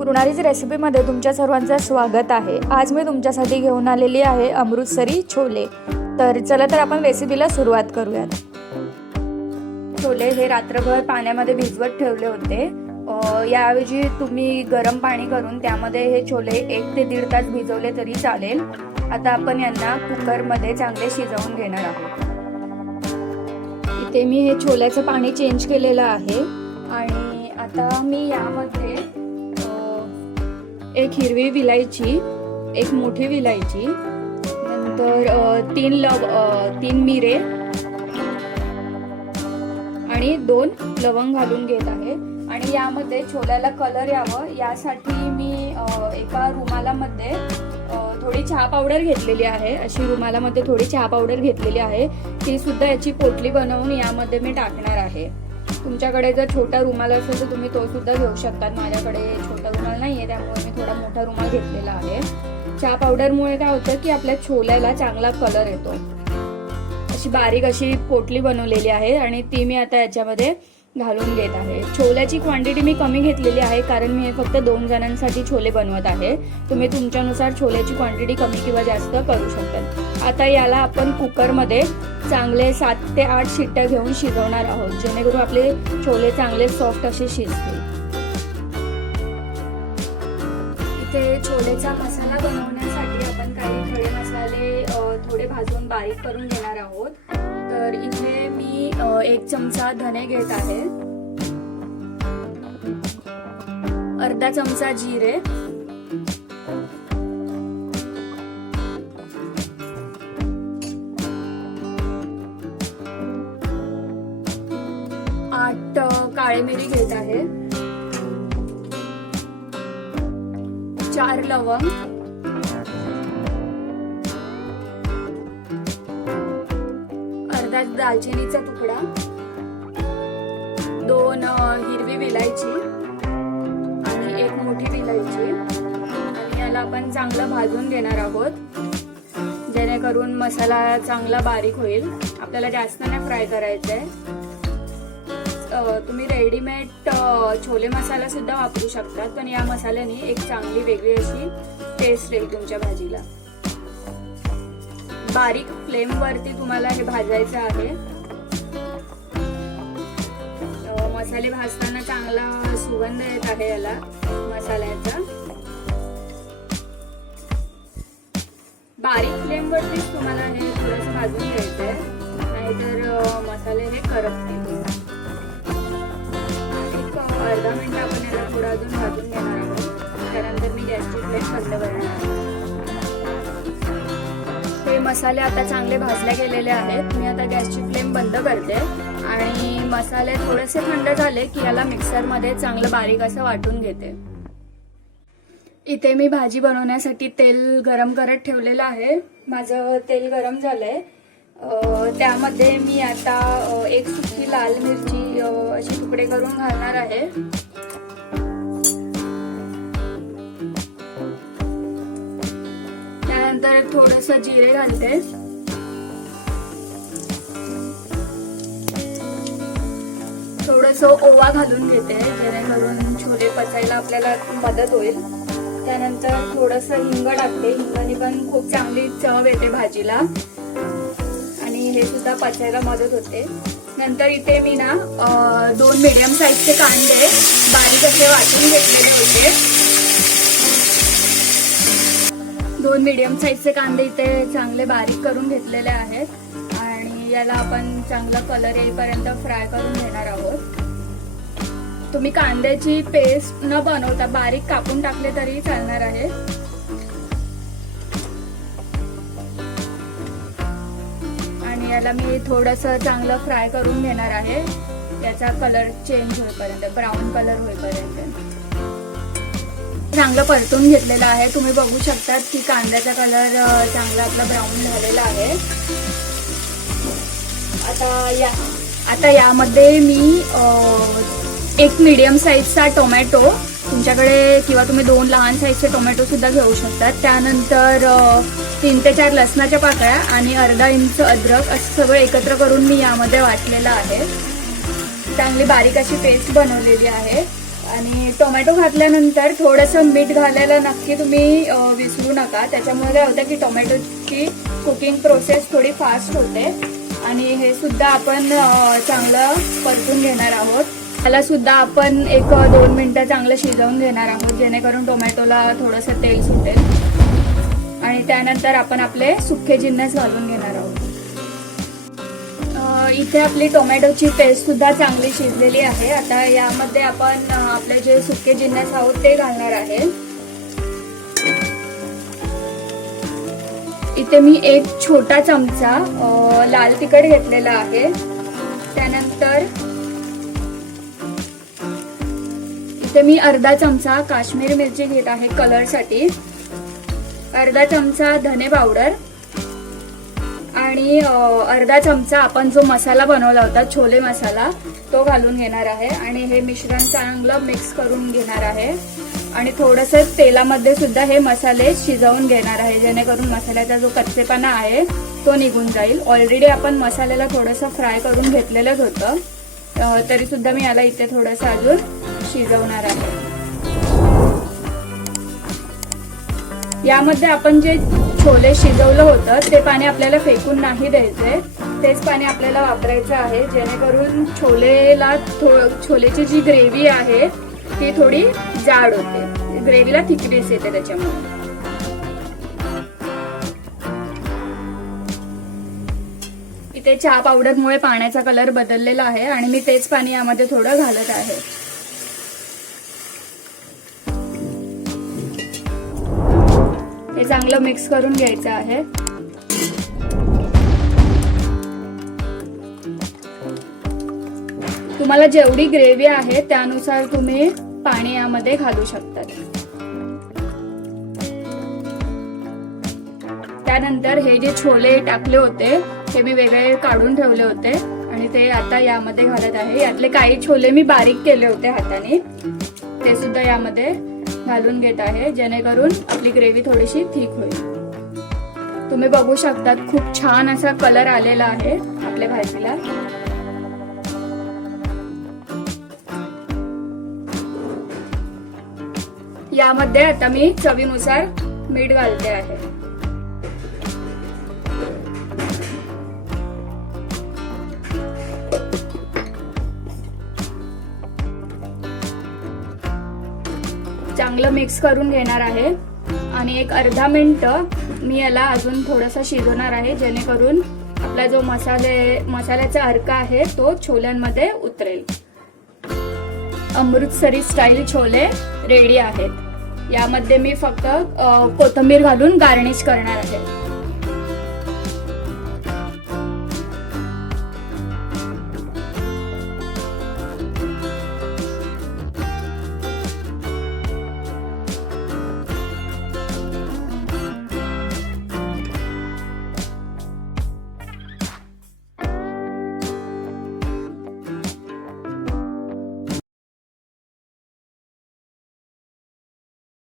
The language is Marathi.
कृणालीज रेसिपीमध्ये तुमच्या सर्वांचं स्वागत आहे। आज मी तुमच्यासाठी घेऊन आलेली आहे अमृतसरी छोले। तर चला तर आपण रेसिपीला सुरुवात करूयात। छोले हे रात्रभर पाण्यामध्ये भिजवत ठेवले होते। याऐवजी तुम्ही गरम पाणी करून त्यामध्ये हे छोले 1 ते 1.5 तास भिजवले तरी चालेल। आता आपण यांना कुकरमध्ये चांगले शिजवून घेणार आहोत। इथे मी हे छोल्याचं पाणी चेंज केलेलं आहे आणि आता मी यामध्ये एक हिरवी विलायची, एक मोठी विलायची, नंतर 3 मिरे आणि 2 लवंग घालून घेत आहे। आणि यामध्ये छोल्याला कलर यावं यासाठी मी एका रुमालामध्ये थोडी चहा पावडर घेतलेली आहे। अशी रुमालामध्ये थोडी चहा पावडर घेतलेली आहे, ती सुद्धा याची पोटली बनवून यामध्ये मी टाकणार आहे। तुमच्याकडे जर छोटा रुमाल असेल तर तुम्ही तो सुद्धा घेऊ शकतात। माझ्याकडे छोटा रुमाल नाहीये, त्यामुळे मी थोडा मोठा रुमाल घेतलेला आहे। चहा पावडरमुळे काय होतं की आपल्या छोल्याला चांगला कलर येतो। अशी बारीक अशी पोटली बनवलेली आहे आणि ती मी आता याच्यामध्ये घालून घेत आहे। छोल्याची क्वांटिटी मी कमी घेतलेली आहे कारण मी फक्त 2 जणांसाठी छोले बनवत आहे। तुम्ही तुमच्यानुसार छोल्याची क्वांटिटी कमी किंवा जास्त करू शकता। आता याला आपण कुकरमध्ये चांगले 7 ते 8 शिट्ट्या घेऊन शिजवणार आहोत, जेणेकरून आपले छोले चांगले सॉफ्ट असे शिजतील। इथे छोलेचा मसाला बनवण्यासाठी आपण काही खडे मसाले थोडे भाजून बारीक करून घेणार आहोत। तर इथे मी 1 चमचा धने घेत आहे, अर्धा चमचा जिरे, आठ काळे मिरी घेत आहे, 4 लवंग, अर्धा दालचिनीचा तुकडा, 2 हिरवी विलायची आणि 1 मोठी विलायची। आणि याला आपण चांगलं भाजून घेणार आहोत, जेणेकरून मसाला चांगला बारीक होईल। आपल्याला जास्त नाही फ्राय करायचं आहे। तुम्ही रेडीमेड छोले मसाला सुद्धा वापरू शकतात, पण या मसाल्याने एक चांगली वेगळी अशी टेस्ट येईल तुमच्या भाजीला। बारीक फ्लेम वरती तुम्हाला हे भाजायचं आहे। मसाले भाजताना चांगला सुगंध येत आहे याला मसाल्याचा। बारीक फ्लेम वरतीच तुम्हाला हे थोडंसं भाजून घ्यायचं आहे, नाहीतर मसाले हे करपतील। अर्धा मिनिट आपण याला थोडं अजून भाजून घेणार आहोत, त्यानंतर मी गॅसची फ्लेम बंद करणार आहे। हे मसाले आता चांगले भाजले गेलेले आहेत। मी आता गॅसची फ्लेम बंद करते आणि मसाले थोडेसे थंड झाले की याला मिक्सरमध्ये चांगलं बारीक असं वाटून घेते। इथे मी भाजी बनवण्यासाठी तेल गरम करत ठेवलेलं आहे। माझं तेल गरम झालंय। त्यामध्ये मी आता 1 सुकी लाल मिरची अशी तुकडे करून घालणार आहे। त्यानंतर थोडंसं जिरे घालते, थोडंसं ओवा घालून घेते, जेणेकरून छोले पचायला आपल्याला मदत होईल। त्यानंतर थोडंसं हिंग टाकते, हिंगाने पण खूप चांगली चव येते भाजीला आणि हे सुद्धा पचायला मदत होते। नंतर इथे मी ना 2 मीडियम साईजचे कांदे बारीक असे वाटून घेतलेले होते। 2 मीडियम साईजचे कांदे इथे चांगले बारीक करून घेतलेले आहेत आणि याला आपण चांगला कलर येईपर्यंत फ्राय करून घेणार आहोत। तुम्ही कांद्याची पेस्ट न बनवता बारीक कापून टाकले तरी चालणार आहे। आणि याला मी थोडंसं चांगलं फ्राय करून घेणार आहे, याचा कलर चेंज होईपर्यंत, ब्राऊन कलर होईपर्यंत चांगलं परतून घेतलेलं आहे। तुम्ही बघू शकतात की कांद्याचा कलर चांगला आपला ब्राऊन झालेला आहे। आता यामध्ये मी 1 मीडियम साईजचा टोमॅटो, तुमच्याकडे किंवा तुम्ही 2 लहान साईजचे टोमॅटो सुद्धा घेऊ शकतात। त्यानंतर 3 ते 4 लसणाच्या पाकळ्या आणि अर्धा इंच अद्रक असं सगळं एकत्र करून मी यामध्ये वाटलेलं आहे। चांगली बारीक अशी पेस्ट बनवलेली आहे। आणि टोमॅटो घातल्यानंतर थोडंसं मीठ घालायला नक्की तुम्ही विसरू नका. त्याच्यामुळे काय होतं की टोमॅटोची कुकिंग प्रोसेस थोडी फास्ट होते. आणि हे सुद्धा आपण चांगलं परतून घेणार आहोत. त्याला सुद्धा आपण 1-2 मिनिटं चांगलं शिजवून घेणार आहोत, जेणेकरून टोमॅटोला थोडंसं तेल सुटेल. आणि त्यानंतर आपण आपले सुके जिन्नस घालून घेणार आहोत. इथे आपली टोमॅटोची पेस्ट सुद्धा चांगली शिजलेली आहे. आता यामध्ये आपण आपले जे सुके जिन्नस आहोत ते घालणार आहे. इथे मी 1 छोटा चमचा लाल तिखट घेतलेला आहे. त्यानंतर इथे मी अर्धा चमचा काश्मीरी मिरची घेत आहे कलरसाठी, अर्धा चमचा धने पावडर आणि अर्धा चमचा आपण जो मसाला बनवला होता छोले मसाला तो घालून घेणार आहे. आणि हे मिश्रण चांगलं मिक्स करून घेणार आहे. आणि थोडंसं तेलामध्ये सुद्धा हे मसाले शिजवून घेणार आहे, जेणेकरून मसाल्याचा जो कच्चेपणा आहे तो निघून जाईल. ऑलरेडी आपण मसाल्याला थोडंसं फ्राय करून घेतलेलंच होतं, तरी सुद्धा मी याला इथे थोडंसं अजून शिजवणार आहे. यामध्ये आपण जे छोले शिजवलं होतं ते पाणी आपल्याला फेकून नाही द्यायचंय, तेच पाणी आपल्याला वापरायचं आहे, जेणेकरून छोलेची जी ग्रेव्ही आहे ती थोडी जाड होते, ग्रेव्हीला थिकनेस येते त्याच्यामुळे. इथे चहा पावडरमुळे पाण्याचा कलर बदललेला आहे आणि मी तेच पाणी यामध्ये थोडं घालत आहे. हे चांगलं मिक्स करून घ्यायचं आहे. तुम्हाला जेवढी ग्रेव्ही आहे त्यानुसार तुम्ही पाणी यामध्ये घालू शकता. त्यानंतर हे जे छोले टाकले होते ते मी वेगळे काढून ठेवले होते आणि ते आता यामध्ये घालत आहे. यातले काही छोले मी बारीक केले होते हाताने, ते सुद्धा यामध्ये घालून घेत आहे, जेणेकरून आपली ग्रेव्ही थोडीशी थिक होईल. तुम्ही बघू शकता खूप छान असा कलर आलेला आहे आपल्या भाजीला. यामध्ये आता मी चवीनुसार मीठ घालते आहे. चांगलं मिक्स करून घेणार आहे आणि एक अर्धा मिनिट मी याला अजून थोडंसं शिजवणार आहे, जेणेकरून आपला जो मसाल्याचा अर्क आहे तो छोल्यांमध्ये उतरेल. अमृतसरी स्टाईल छोले रेडी आहेत. यामध्ये मी फक्त कोथिंबीर घालून गार्निश करणार आहे.